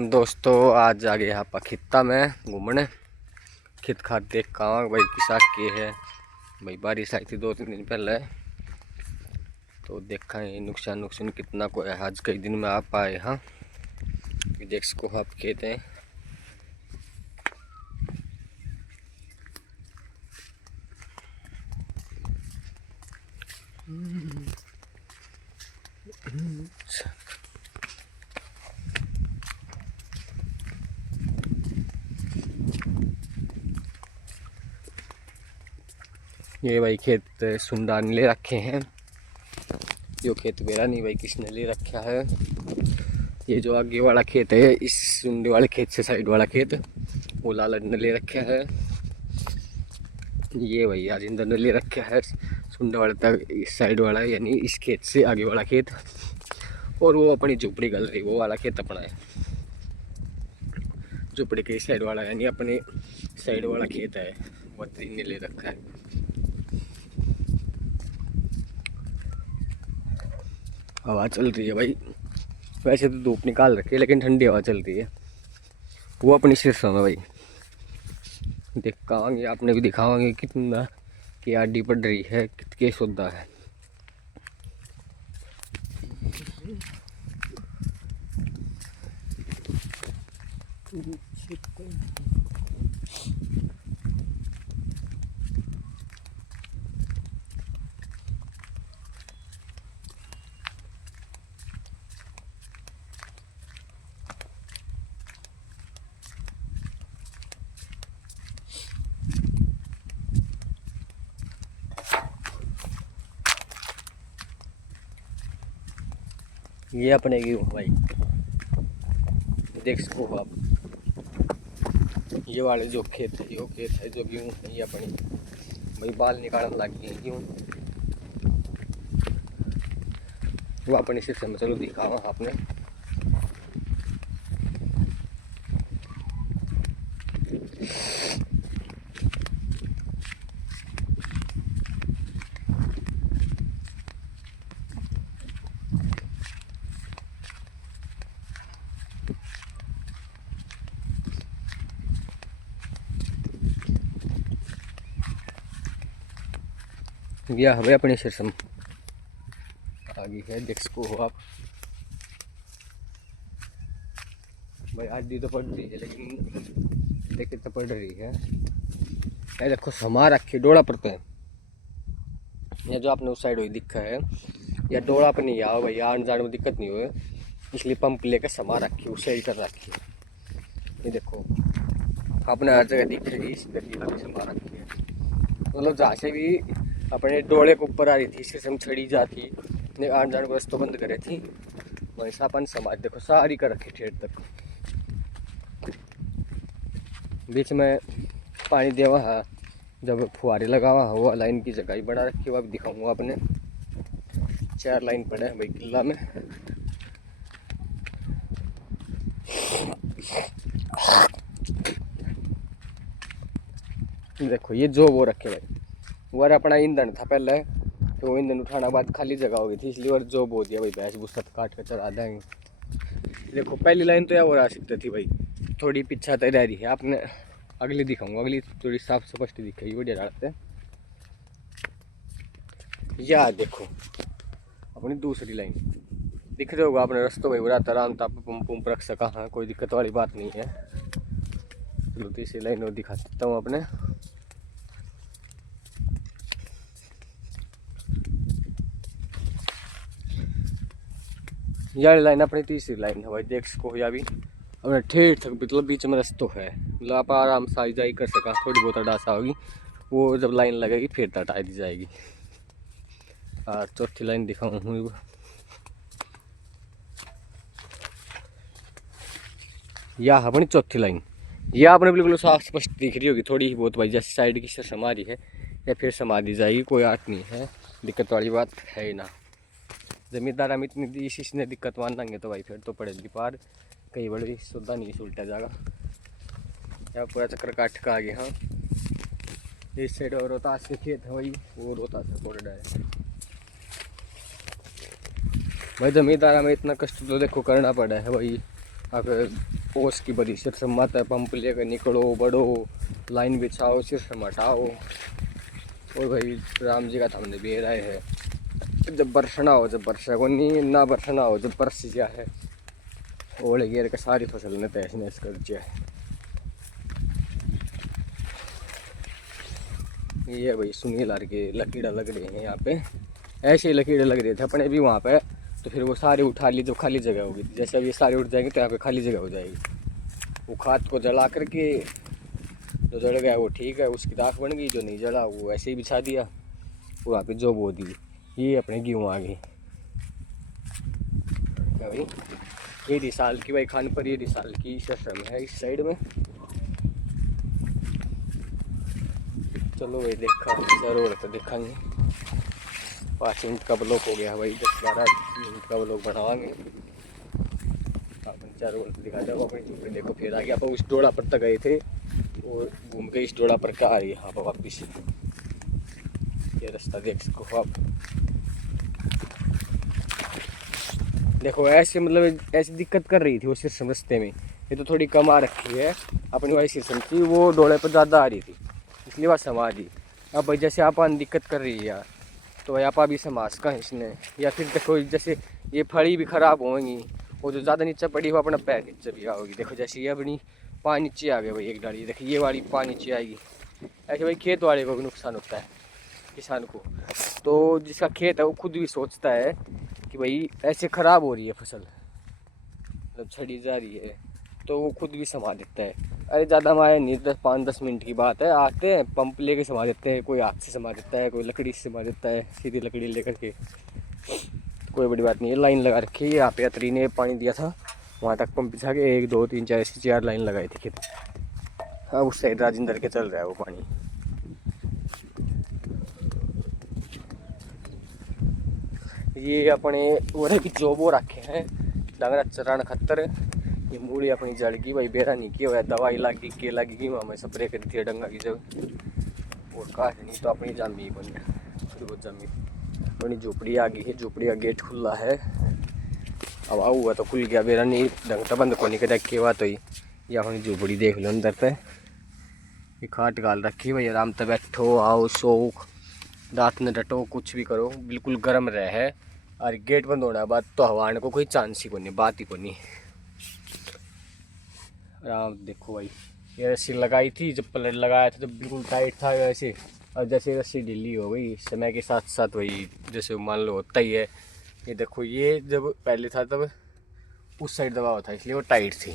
दोस्तों आज आ गए यहाँ पर खित्ता में घूमने। खित खात देख का भाई किसा के है भाई, बारिश आई थी 2-3 दिन पहले, तो देखा है नुकसान कितना को है। आज कई दिन में आप आए यहाँ देख सको आप खेत हैं। ये भाई खेत सुंडा ने ले रखे हैं। यो खेत मेरा नहीं भाई, किसने ले रखा है। ये जो आगे वाला खेत है, इस सुंडे वाले खेत से साइड वाला खेत वो लालच ने ले रखा है। ये भाई राजेंद्र ने ले रखा है सुंडे वाले तक इस साइड वाला, यानी इस खेत से आगे वाला खेत। और वो अपनी झोपड़ी गल रही, वो वाला खेत अपना है। झोपड़ी के साइड वाला यानी अपने साइड वाला खेत है, वो तीन ने ले रखा है। हवा चल रही है भाई, वैसे तो धूप निकाल रखी है लेकिन ठंडी हवा चल रही है। वो अपनी शीर्षों में भाई दिखावांगे, आपने भी दिखावांगे कितना की आडी पड़ रही है, कितने सौदा है। ये अपने गेहूँ भाई देख सको आप, ये वाले जो खेत है, यो खेत है जो गेहूँ है, ये अपनी भाई बाल निकालने लगी है गेहूँ। वो अपनी सिस्टम में चलो दिखावा आपने। यह हमें अपनी सिस्टम आगे है, देख सको हो आप भाई। आधी तो पड़ रही है लेकिन देखे तो पड़ रही है। ये देखो समा रखी डोड़ा पड़ते हैं। ये जो आपने उस साइड हुई दिखा है, या डोड़ा पर नहीं आओ भाई, आने जाने में दिक्कत नहीं हुए, इसलिए पंप लेकर समा रखी, उसे ही कर रखी है। ये देखो आपने हर जगह दिख रही इस गली वाली समा रखी है, मतलब जहाँ से भी अपने डोले के ऊपर आ रही थी, इससे छड़ी जाती आने जाने को रस्तों बंद करे थी, वैसा अपन समाज देखो सारी कर रखी ठेठ तक। बीच में पानी देवा है, जब फुहारे लगावा है वो लाइन की जगह ही बना रखी है। अब दिखाऊंगा अपने 4 लाइन पड़े हैं भाई किला में। देखो ये जो वो रखे भाई, वो अपना ईंधन था पहले, तो ईंधन उठाना बाद खाली जगह हो गई थी, इसलिए और जो बो दिया भाई भैंस भूसा काट कर चढ़ा देंगे। देखो पहली लाइन तो या वो रह सकती थी भाई, थोड़ी पीछा तय रह रही है। आपने अगली दिखाऊंगा, अगली थोड़ी साफ स्पष्ट दिखेगी बढ़िया डालते हैं। या देखो अपनी दूसरी लाइन दिख रहे होगा आपने, रस्तों भाई बुरा आराम था, पंप रख सका। हाँ कोई दिक्कत वाली बात नहीं है। चलो तीसरी लाइन और दिखा देता हूँ अपने। यह लाइन अपनी तीसरी लाइन है भाई, देख सको। या भी अपने ठेठ तक मतलब बीच में रस्तो है, मतलब आप आराम से आई जाई कर सका। थोड़ी बहुत अडासा होगी, वो जब लाइन लगेगी फिर हटा दी जाएगी। और चौथी लाइन दिखाऊँ, यह अपनी चौथी लाइन। यह आपने बिल्कुल साफ स्पष्ट दिख रही होगी थोड़ी ही बहुत भाई, जैसे साइड की से समा रही है या फिर समा दी जाएगी, कोई आर्ट नहीं है, दिक्कत वाली बात है ही ना। जमींदार हम इतनी इसी ने दिक्कत मान लेंगे तो भाई फिर तो पड़ेगी पार, कई बड़ी सौदा नहीं उल्टा जाएगा। या पूरा चक्कर काट का आ गया। हाँ इस साइड और रोहतास के खेत है भाई, वो रोहतास का कॉरिडोर है भाई। जमींदार हमें इतना कष्ट तो देखो करना पड़ा है भाई, अब ओस की बड़ी सिस्टम मत है, पंप लेकर निकलो बढ़ो, लाइन बिछाओ, सिस्टम हटाओ। और भाई राम जी का हमने भी रहे है, जब बरसना हो जब वर्षा को नहीं, ना बरसना हो जब बरस गया है, ओले गिर के सारी फसल ने तहस नहस कर दिया है। ये भाई सुनील आर के लकीड़ा लग रहे हैं यहाँ पे, ऐसे ही लकीड़े लग रहे थे अपने भी वहाँ पे, तो फिर वो सारे उठा ली, जो खाली जगह होगी, जैसे अब ये सारे उठ जाएंगे तो यहाँ पे खाली जगह हो जाएगी। वो खाद को जला करके, जो जल गया वो ठीक है, उसकी राख बन गई, जो नहीं जला वो ऐसे ही बिछा दिया, वो वहाँ पे जो बो दी। ये अपने गेहूँ आ गई भाई, ये रिसाल की भाई खान पर, ये रिसाल की शर्म है इस साइड में। चलो भाई देखा जरूर तो देखा नहीं, 5 मिनट का ब्लॉक हो गया भाई, 10-12 मिनट का ब्लॉक बढ़ावाएंगे। अपन चारों ओर दिखा दो अपनी, देखो फिर आगे आप उस डोड़ा पर तक गए थे और घूम के इस डोड़ा पर का आ रही है यहाँ पर वापिस, ये रास्ता देख सको आप। देखो ऐसे मतलब ऐसी दिक्कत कर रही थी वो सिस्टम रास्ते में, ये तो थोड़ी कम आ रखी है अपनी वाली सिस्टम थी, वो डोले पर ज़्यादा आ रही थी इसलिए वह समा दी। अब भाई जैसे आप दिक्कत कर रही है यार, तो भाई आप अभी समाज का इसने, या फिर देखो जैसे ये फड़ी भी ख़राब होंगी, वो जो ज़्यादा नीचे पड़ी वो अपना पैर नीचे भी आओगी। देखो जैसे ये अपनी पानी नीचे आ गए भाई, एक डाली देखिए ये वाली पानी नीचे आएगी, ऐसे भाई खेत वाले को भी नुकसान होता है किसान को। तो जिसका खेत है वो खुद भी सोचता है कि भाई ऐसे ख़राब हो रही है फसल, मतलब छड़ी जा रही है, तो वो खुद भी संभाल देता है। अरे ज़्यादा हमारे नहीं, 5-10 मिनट की बात है, आते हैं पंप लेके संभाल देते हैं, कोई हाथ से संभाल देता है, कोई लकड़ी से संभाल देता है, सीधी लकड़ी लेकर के, कोई बड़ी बात नहीं है। लाइन लगा रखी है यहाँ पे, अतरी ने पानी दिया था वहाँ तक पंप बिछा के 1 2 3 4 ऐसी 4 लाइन लगाई थी खेत। हाँ उस साइड राजेंद्र के चल रहा है वो पानी। ये अपने और भी जो वो रखे हैं लग चरण खत्तर, ये मूली अपनी जड़ की भाई, बेरा नहीं किया हुआ, दवाई लगी के लगी हमें स्प्रे कर दी है डंगा की जब, और काट नहीं तो अपनी जामी बन गया जामी। अपनी झोपड़ी आ गई है, झोपड़ी का गेट खुला है, अब आऊ हुआ तो खुल गया, बेरा नहीं ढंग तो बंद को नहीं कर रखे हुआ, तो ये अपनी झोपड़ी देख लो अंदर पे, ये खाट गाल रखी भाई, आराम से बैठो आओ सो, रात में डटो कुछ भी करो, बिल्कुल गर्म रहे। और गेट बंद होने के बाद तो हवा आने को कोई चांस ही को नहीं, बात ही को नहीं। आराम देखो भाई, ये रस्सी लगाई थी, जब पलट लगाया था तो बिल्कुल टाइट था वैसे, और जैसे रस्सी ढीली हो गई समय के साथ साथ वही जैसे मान लो होता ही है। ये देखो ये जब पहले था तब उस साइड दबाव था इसलिए वो टाइट थी,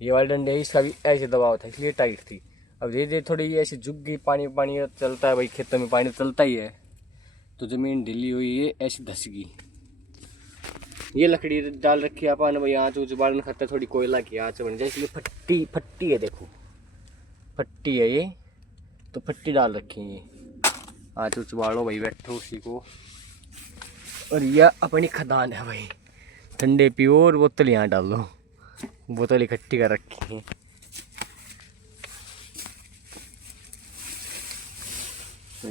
ये वाले डंडे इसका भी ऐसे दबाव था इसलिए टाइट थी। अब धीरे धीरे थोड़ी ऐसे झुक गई, पानी पानी चलता है भाई, खेतों में पानी चलता ही है, तो ज़मीन ढीली हुई है ऐसी धस गई। ये लकड़ी डाल रखी है अपन भाई, आँच ऊँच बालन खाता, थोड़ी कोयला की आँच बन जाए इसलिए फट्टी फट्टी है, देखो फट्टी है ये, तो फट्टी डाल रखी है ये, आँच ऊँच बालो भाई बैठो उसी को। और यह अपनी खदान है भाई, ठंडे पियो और बोतल यहाँ डाल दो, बोतल इकट्ठी कर रखी है।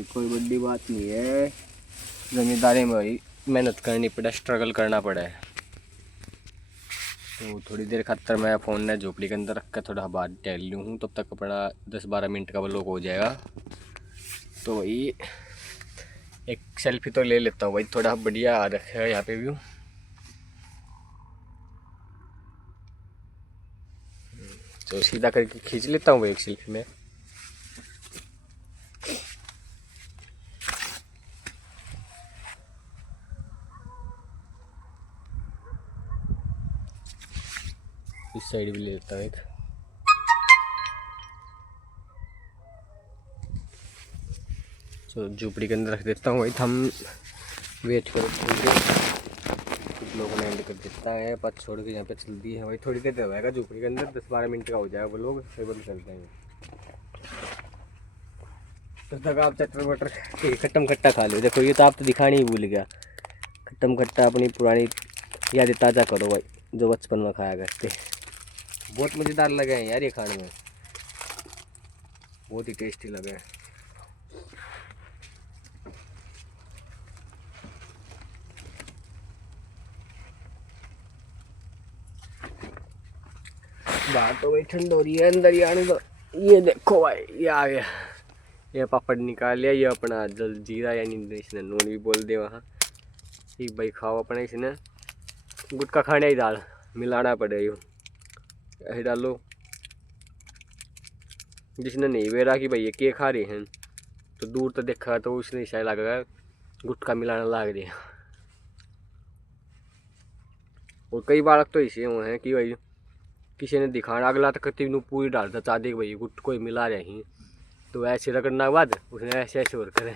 कोई बड़ी बात नहीं है, जमींदारी में भाई मेहनत करनी पड़े, स्ट्रगल करना पड़ा है। तो थोड़ी देर खातर मैं फ़ोन ने झोपड़ी के अंदर रख कर थोड़ा बाहर टहल लूँ हूँ, तब तक अपना 10-12 मिनट का व्लॉग हो जाएगा। तो भाई एक सेल्फी तो ले लेता हूँ भाई, थोड़ा बढ़िया आ रखा है यहाँ पे व्यू। तो सीधा करके खींच लेता हूँ भाई एक सेल्फी में। इस साइड भी ले लेता हूँ एक। तो झोपड़ी के अंदर रख देता हूँ भाई, हम वेट करो कुछ लोगों ने एंड कर देता है, पत छोड़ के यहाँ पे चलती है भाई, थोड़ी देर रहेगा झोपड़ी के अंदर, 10-12 मिनट का हो जाएगा वो लोग फिर बंद कर देंगे। तब तक आप चटर बटर खट्टम खट्टा खा लो। देखो ये तो आप तो दिखाने ही भूल गया, खट्टम खट्टा अपनी पुरानी यादें ताज़ा करो भाई, जो बचपन में खाया करते। बहुत मज़ेदार लगे हैं यार ये खाने में, बहुत ही टेस्टी लगे हैं। बाहर तो भाई ठंड हो रही है, अंदर ही आने दो। ये देखो भाई, ये आ गया, ये पापड़ निकाल लिया। ये अपना जल जीरा यानी इसने नून भी बोल दे वहाँ। ये भाई खाओ अपने, इसने गुटखा खाने ही डाल मिलाना पड़ेगा, ऐसे डालो। जिसने नहीं वेरा कि भाई ये के खा रहे हैं, तो दूर तो देखा तो उसने शायद लगा गुटखा मिलाना लाग रही है। और कई बार तो ऐसे हुए हैं कि भाई किसी ने दिखाना, अगला तो कति पूरी डालता चाहते भाई गुट कोई मिला रहे हैं, तो ऐसे रगड़ने के बाद उसने ऐसे ऐसे और करे,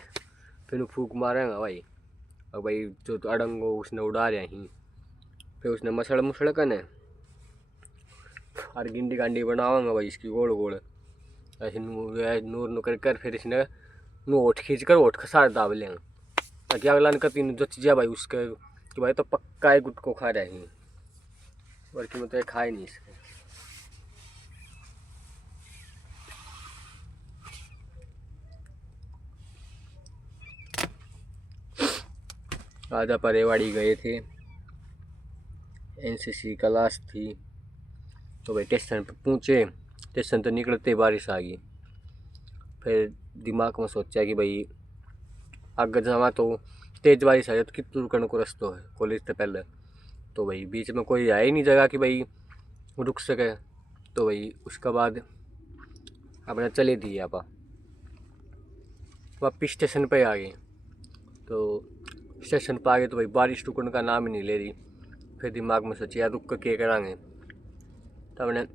फिर फूक मारेगा भाई। और भाई जो तो अड़ंगो उसने उड़ा रहे हैं, फिर उसने मसड़ मुसड़ करने और गिंडी गांडी बनावांगा भाई इसकी गोल गोल ऐसे नूर नू कर फिर इसने नू ओठ खींच कर ओठ खसार दाब लेंगे, ताकि अगला ने कति जो चीज़ा भाई उसके कि भाई तो पक्का है गुट को खा रहे हैं, और कि मतलब खाए नहीं इसके। आज आप रेवाड़ी गए थे, एनसीसी क्लास थी, तो भाई स्टेशन पर पहुँचे। स्टेशन तो निकलते बारिश आ गई। फिर दिमाग में सोचा कि भाई आगे जावा तो तेज बारिश आ जाए तो कितने रुकने को रास्ता है कॉलेज से पहले, तो भाई बीच में कोई है ही नहीं जगह कि भाई रुक सके। तो भाई उसके बाद अपने चले दिए आप वापिस स्टेशन पे आ गए। तो स्टेशन पर आ गए तो भाई बारिश रुकने का नाम ही नहीं ले रही। फिर दिमाग में सोचिए यार रुक कर क्या करांगे, तो हमने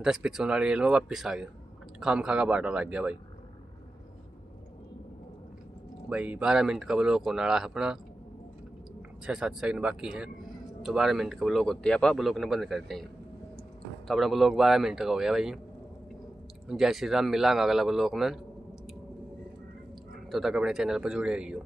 10-15 वाली रेल में वापस आ गए। खाम खा का बाटा लग गया भाई। 12 मिनट का ब्लॉक होने वाला है अपना, 6-7 सेकंड बाकी हैं, तो 12 मिनट का ब्लॉक होते हैं आप ब्लॉक ने बंद करते हैं। तो अपना ब्लॉक 12 मिनट का हो गया भाई। जय श्री राम, मिलांगा अगला ब्लॉक में, तो तक अपने चैनल पर जुड़े रहिए।